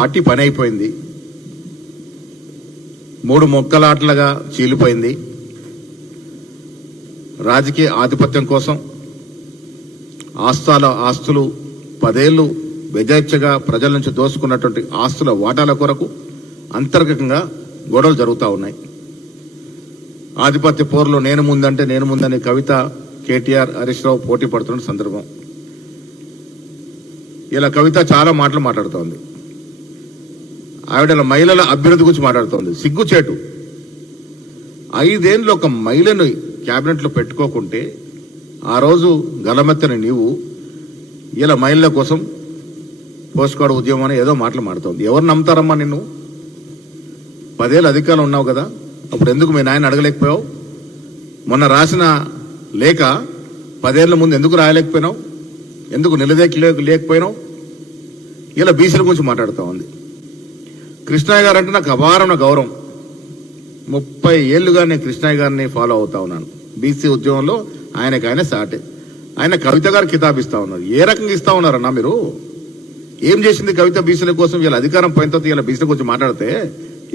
Party పని అయిపోయింది, 3 మొక్కలాటలుగా చీలిపోయింది. రాజకీయ ఆధిపత్యం కోసం ఆస్తులు 10 ఏళ్లు విజేచ్ఛగా ప్రజల నుంచి దోసుకున్నటువంటి ఆస్తుల వాటాల కొరకు అంతర్గతంగా గొడవలు జరుగుతూ ఉన్నాయి. ఆధిపత్య పోరులో నేను ముందని కవిత, కేటీఆర్, హరీష్ రావు పోటీ పడుతున్న సందర్భం. ఇలా కవిత చాలా మాటలు మాట్లాడుతోంది. ఆవిడ మహిళల అభ్యున్నతి గురించి మాట్లాడుతోంది. సిగ్గుచేటు. 5 ఏళ్ళు ఒక మహిళను క్యాబినెట్లో పెట్టుకోకుంటే ఆ రోజు గలమెత్తని నీవు ఇలా మహిళల కోసం పోస్ట్కార్డు ఉద్యమం అని ఏదో మాటలు మాడుతోంది. ఎవరు నమ్ముతారమ్మా నిన్ను? 10 ఏళ్ళు అధికారంలో ఉన్నావు కదా, అప్పుడు ఎందుకు మీ నాయన అడగలేకపోయావు? మొన్న రాసిన లేఖ 10 ఏళ్ల ముందు ఎందుకు రాయలేకపోయినావు? ఎందుకు లేకపోయినావు? ఇలా బీసీల గురించి మాట్లాడుతూ ఉంది. కృష్ణయ్య గారు అంటే నాకు అపారమైన గౌరవం. 30 ఏళ్లుగా నేను కృష్ణయ్య గారిని ఫాలో అవుతా ఉన్నాను. బీసీ ఉద్యమంలో ఆయనకైనా సాటే. ఆయన కవిత గారు కితాబిస్తా ఉన్నారు. ఏ రకంగా ఇస్తా ఉన్నారన్నా మీరు? ఏం చేసింది కవిత బీసీల కోసం? వీళ్ళ అధికారం పోయిన తర్వాత ఇలా బీసీల గురించి మాట్లాడితే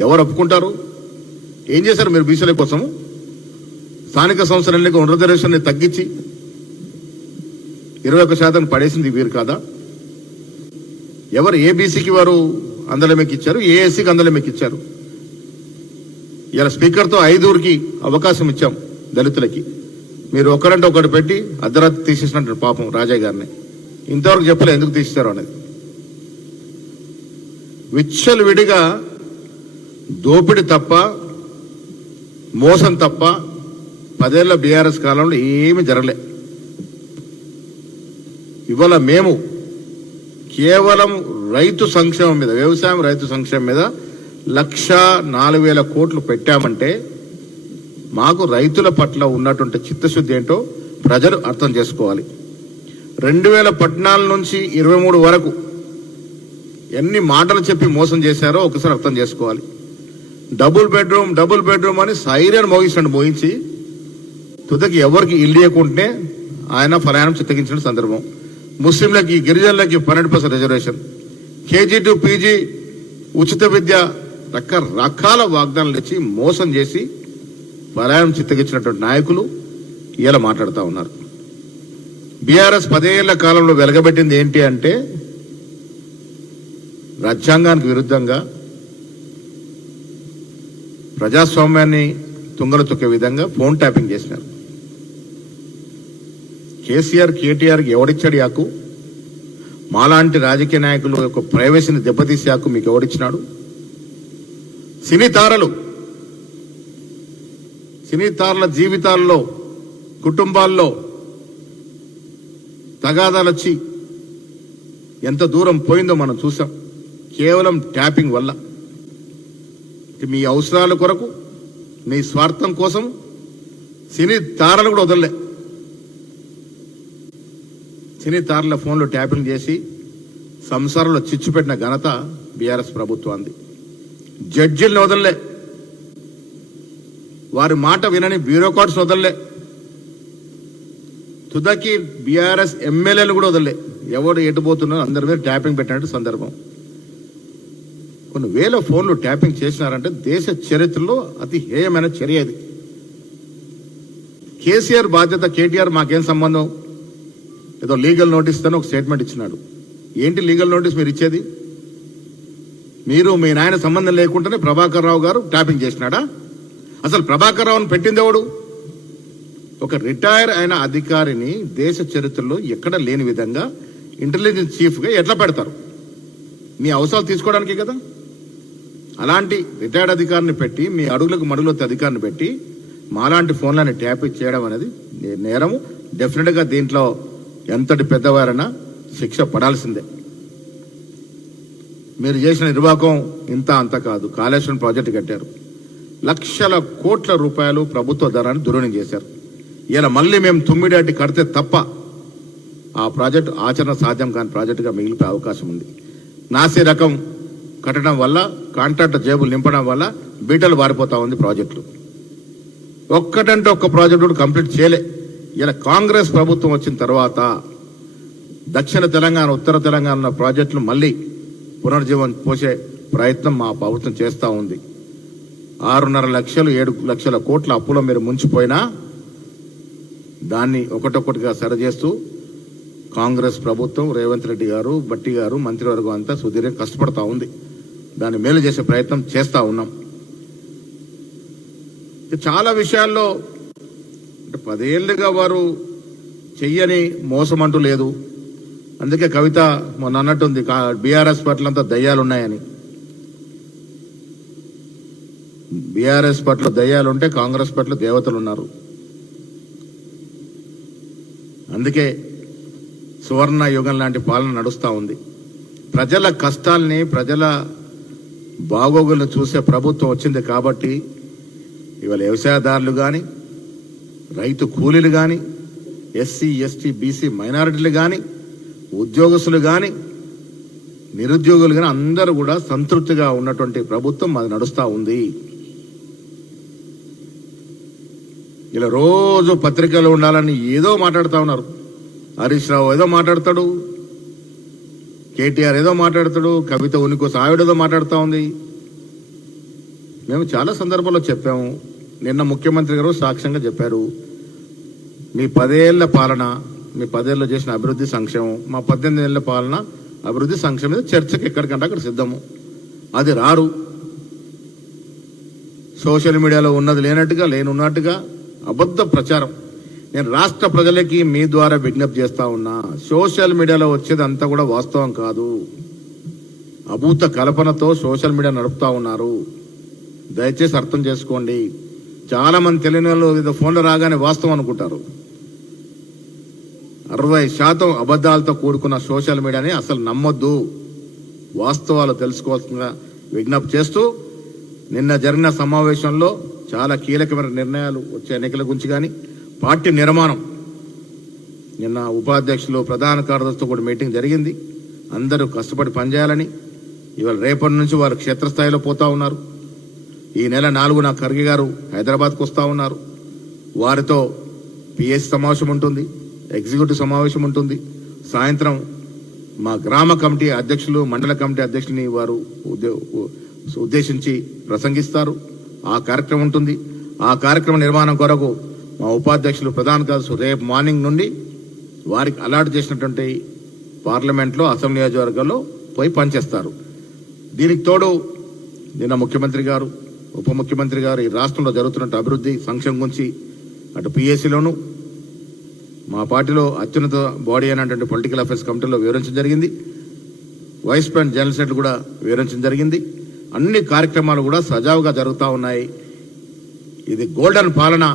ఎవరు ఒప్పుకుంటారు? ఏం చేశారు మీరు బీసీల కోసం? స్థానిక సంస్థల ఎన్నిక రిజర్వేషన్ తగ్గించి 21% పడేసింది వీరు కాదా? ఎవరు ఏ బీసీకి వారు అందలమెక్కిచ్చారు, ఏ ఎస్సీకి అందలమెక్కిచ్చారు? ఇలా స్పీకర్తో 5 అవకాశం ఇచ్చాం దళితులకి. మీరు ఒకరంటే ఒకటి పెట్టి అర్ధరాత్రి తీసేసినట్టు పాపం రాజయ్య గారిని. ఇంతవరకు చెప్పలే ఎందుకు తీసేశారు అనేది. విచ్చలు విడిగా దోపిడి తప్ప, మోసం తప్ప 10 ఏళ్ల బీఆర్ఎస్ కాలంలో ఏమీ జరగలే. ఇవాళ మేము కేవలం రైతు సంక్షేమం మీద, వ్యవసాయం రైతు సంక్షేమం మీద 1,04,000 కోట్లు పెట్టామంటే మాకు రైతుల పట్ల ఉన్నటువంటి చిత్తశుద్ధి ఏంటో ప్రజలు అర్థం చేసుకోవాలి. 2014 నుంచి 23 వరకు ఎన్ని మాటలు చెప్పి మోసం చేశారో ఒకసారి అర్థం చేసుకోవాలి. డబుల్ బెడ్రూమ్ అని సైరన్ మోగించి తుదకి ఎవరికి ఇల్లు ఇవ్వకుంటే ఆయన ఫలానం చిత్తగించిన సందర్భం. ముస్లింలకి, గిరిజనులకి 12% రిజర్వేషన్, కేజీ టు పీజీ ఉచిత విద్య, రకరకాల వాగ్దానాలు ఇచ్చి మోసం చేసి ఫలానం చిత్తగించినటువంటి నాయకులు ఇలా మాట్లాడుతూ ఉన్నారు. బీఆర్ఎస్ 10 ఏళ్ల కాలంలో వెలగబెట్టింది ఏంటి అంటే రాజ్యాంగానికి విరుద్ధంగా ప్రజాస్వామ్యాన్ని తుంగలు తొక్కే విధంగా ఫోన్ ట్యాపింగ్ చేసినారు. కేసీఆర్, కేటీఆర్కి ఎవడిచ్చాడు యాకు? మాలాంటి రాజకీయ నాయకులు యొక్క ప్రైవసీని దెబ్బతీసే హక్కు మీకు ఎవడిచ్చినాడు? సినీ తారల జీవితాల్లో, కుటుంబాల్లో తగాదాలు వచ్చి ఎంత దూరం పోయిందో మనం చూసాం. కేవలం ట్యాపింగ్ వల్ల. మీ అవసరాల కొరకు, మీ స్వార్థం కోసం సినీ తారలు కూడా వదలలే. సినీ తారల ఫోన్లో ట్యాపింగ్ చేసి సంసారంలో చిచ్చు పెట్టిన ఘనత బీఆర్ఎస్ ప్రభుత్వాన్ని. జడ్జిల్ని వదలలే, వారి మాట వినని బ్యూరోక్రాట్స్ వదలలే, తుదకి బీఆర్ఎస్ ఎమ్మెల్యేలు కూడా వదలలే. ఎవరు ఎటుపోతున్నారో అందరి మీద ట్యాపింగ్ పెట్టినట్టు సందర్భం. కొన్ని వేల ఫోన్లు ట్యాపింగ్ చేసినారంటే దేశ చరిత్రలో అతి హేయమైన చర్య అది. కేసీఆర్ బాధ్యత, కేటీఆర్ మాకేం సంబంధం? ఏదో లీగల్ నోటీస్ అని ఒక స్టేట్మెంట్ ఇచ్చినాడు. ఏంటి లీగల్ నోటీస్ మీరు ఇచ్చేది? మీరు మీ నాయన సంబంధం లేకుండానే ప్రభాకర్ రావు గారు ట్యాపింగ్ చేసినాడా? అసలు ప్రభాకర్ రావుని పెట్టింది ఎవడు? ఒక రిటైర్ అయిన అధికారిని దేశ చరిత్రలో ఎక్కడ లేని విధంగా ఇంటెలిజెన్స్ చీఫ్గా ఎట్లా పెడతారు? మీ అవసరాలు తీసుకోవడానికి కదా. అలాంటి రిటైర్డ్ అధికారిని పెట్టి, మీ అడుగులకు మడుగులొత్తే అధికారిని పెట్టి మాలాంటి ఫోన్లని ట్యాప్ చేయడం అనేది నేరము. డెఫినెట్గా దీంట్లో ఎంతటి పెద్దవారైనా శిక్ష పడాల్సిందే. మీరు చేసిన నిర్వాహకం ఇంత అంత కాదు. కాళేశ్వరం ప్రాజెక్టు కట్టారు, లక్షల కోట్ల రూపాయలు ప్రభుత్వ ధనాన్ని దుర్వినియోగం చేశారు. ఇలా మళ్ళీ మేము 9 ఏటి కడితే తప్ప ఆ ప్రాజెక్టు ఆచరణ సాధ్యం కాని ప్రాజెక్టుగా మిగిలిపోయే అవకాశం ఉంది. నాసి రకం కట్టడం వల్ల, కాంట్రాక్టర్ జేబులు నింపడం వల్ల బీటలు వారిపోతా ఉంది ప్రాజెక్టులు. ఒక్కటంటే ఒక్క ప్రాజెక్టు కూడా కంప్లీట్ చేయలే. ఇలా కాంగ్రెస్ ప్రభుత్వం వచ్చిన తర్వాత దక్షిణ తెలంగాణ, ఉత్తర తెలంగాణ ప్రాజెక్టులు మళ్ళీ పునర్జీవం పోసే ప్రయత్నం మా ప్రభుత్వం చేస్తూ ఉంది. 6.5 లక్షలు 7 లక్షల కోట్ల అప్పులో మీరు ముంచిపోయినా దాన్ని ఒకటొక్కటిగా సరిచేస్తూ కాంగ్రెస్ ప్రభుత్వం, రేవంత్ రెడ్డి గారు, బట్టి గారు, మంత్రివర్గం అంతా సుదీర్ఘ కష్టపడతా ఉంది. దాన్ని మేలు చేసే ప్రయత్నం చేస్తూ ఉన్నాం. చాలా విషయాల్లో 10 ఏళ్లుగా వారు చెయ్యని మోసం అంటూ లేదు. అందుకే కవిత మొన్న అన్నట్టుంది బీఆర్ఎస్ పట్లంతా దయ్యాలున్నాయని. బీఆర్ఎస్ పట్ల దయ్యాలుంటే కాంగ్రెస్ పట్ల దేవతలు ఉన్నారు. అందుకే సువర్ణ యుగం లాంటి పాలన నడుస్తూ ఉంది. ప్రజల కష్టాల్ని, ప్రజల బాగోగులను చూసే ప్రభుత్వం వచ్చింది కాబట్టి ఇవాళ వ్యవసాయదారులు కానీ, రైతు కూలీలు కానీ, ఎస్సీ ఎస్టీ బీసీ మైనారిటీలు కానీ, ఉద్యోగస్తులు కానీ, నిరుద్యోగులు కానీ అందరూ కూడా సంతృప్తిగా ఉన్నటువంటి ప్రభుత్వం అది నడుస్తూ ఉంది. ఇలా రోజు పత్రికలో ఉండాలని ఏదో మాట్లాడుతూ ఉన్నారు. హరీష్ రావు ఏదో మాట్లాడతాడు, కేటీఆర్ ఏదో మాట్లాడతాడు, కవిత ఉనికోసం ఆవిడేదో మాట్లాడుతూ ఉంది. మేము చాలా సందర్భాల్లో చెప్పాము. నిన్న ముఖ్యమంత్రి గారు సాక్ష్యంగా చెప్పారు, మీ 10 ఏళ్ల పాలన, మీ 10 ఏళ్ళు చేసిన అభివృద్ధి సంక్షేమం, మా 18 ఏళ్ల పాలన అభివృద్ధి సంక్షేమం మీద చర్చకు ఎక్కడికంటే అక్కడ సిద్ధము. అది రారు. సోషల్ మీడియాలో ఉన్నది లేనట్టుగా, లేనున్నట్టుగా అబద్ధ ప్రచారం. నేను రాష్ట్ర ప్రజలకి మీ ద్వారా విజ్ఞప్తి చేస్తా ఉన్నా, సోషల్ మీడియాలో వచ్చేది అంతా కూడా వాస్తవం కాదు. అభూత కల్పనతో సోషల్ మీడియా నడుపుతా ఉన్నారు. దయచేసి అర్థం చేసుకోండి. చాలా మంది తెలియని వాళ్ళు ఏదో ఫోన్లో రాగానే వాస్తవం అనుకుంటారు. 60% అబద్ధాలతో కూడుకున్న సోషల్ మీడియాని అసలు నమ్మొద్దు. వాస్తవాలు తెలుసుకోవాల్సిందిగా విజ్ఞప్తి చేస్తూ, నిన్న జరిగిన సమావేశంలో చాలా కీలకమైన నిర్ణయాలు వచ్చే ఎన్నికల గురించి కానీ, పార్టీ నిర్మాణం, నిన్న ఉపాధ్యక్షులు, ప్రధాన కార్యదర్శితో కూడా మీటింగ్ జరిగింది. అందరూ కష్టపడి పనిచేయాలని. ఇవాళ రేపటి నుంచి వారు క్షేత్రస్థాయిలో పోతా ఉన్నారు. ఈ నెల 4న ఖర్గే గారు హైదరాబాద్కు వస్తూ ఉన్నారు. వారితో పిఎస్ సమావేశం ఉంటుంది, ఎగ్జిక్యూటివ్ సమావేశం ఉంటుంది. సాయంత్రం మా గ్రామ కమిటీ అధ్యక్షులు, మండల కమిటీ అధ్యక్షుని వారు ఉద్దేశించి ప్రసంగిస్తారు. ఆ కార్యక్రమం ఉంటుంది. ఆ కార్యక్రమ నిర్మాణం కొరకు మా ఉపాధ్యక్షులు, ప్రధాన కార్యదర్శులు రేపు మార్నింగ్ నుండి వారికి అలాట్ చేసినటువంటి పార్లమెంట్లో, అసెంబ్లీ నియోజకవర్గాల్లో పోయి పనిచేస్తారు. దీనికి తోడు నిన్న ముఖ్యమంత్రి గారు, ఉప ముఖ్యమంత్రి గారు ఈ రాష్ట్రంలో జరుగుతున్న అభివృద్ధి సంక్షేమం గురించి అటు పిఎస్సిలోను, మా పార్టీలో అత్యున్నత బాడీ అయినటువంటి పొలిటికల్ అఫైర్స్ కమిటీలో వివరించడం జరిగింది. వైస్ ప్రెసిడెంట్ జనరల్ సెక్రటరీ కూడా వివరించడం జరిగింది. అన్ని కార్యక్రమాలు కూడా సజావుగా జరుగుతూ ఉన్నాయి. ఇది గోల్డెన్ పాలన